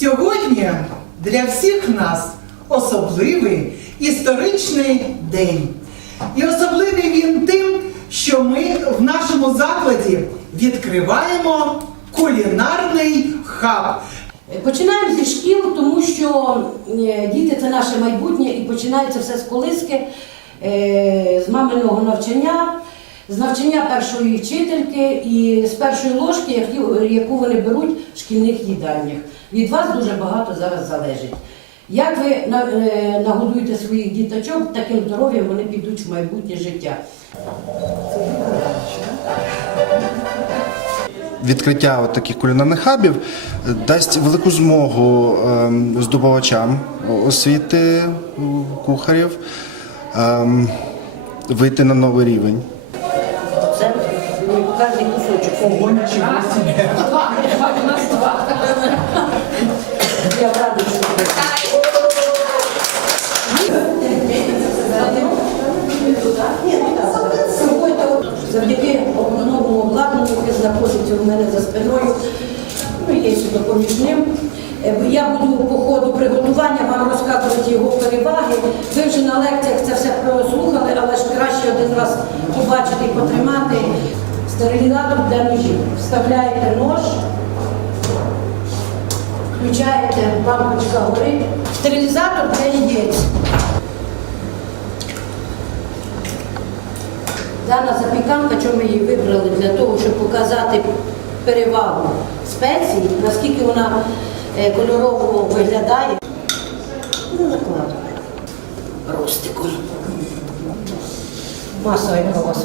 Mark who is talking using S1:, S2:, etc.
S1: Сьогодні для всіх нас особливий історичний день. І особливий він тим, що ми в нашому закладі відкриваємо кулінарний хаб.
S2: Починаємо зі шкіл, тому що е, діти це наше майбутнє і починається все з колиски, е, з маминого навчання, з навчання першої вчительки і з першої ложки, яку- вони беруть в шкільних їдальнях. Від вас дуже багато зараз залежить. Як ви е, нагодуєте своїх діточок, таким здоров'ям вони підуть в майбутнє життя.
S3: Відкриття таких кулінарних хабів е, дасть велику змогу ем, здобувачам освіти кухарів ем, вийти на новий рівень.
S2: Це кожен кусочок.
S1: Ого, нічого собі.
S2: Я рада, що ви. Завдяки новому обладнанню, яке знаходиться у мене за спиною, ну, є сюди поміж ним. Е, Я буду по ходу приготування вам розказувати його переваги. Ви вже на лекціях це все прослухали, але ж краще один раз побачити і потримати. Стерилізатор для ножів. Вставляєте нож, включаєте, лампочка горить. Стерилізатор для яєць. Дана запіканка, чому ми її вибрали? Для того, щоб показати перевагу спецій, наскільки вона е, кольорово виглядає. Ну. Ростиком. Маса, яка у вас.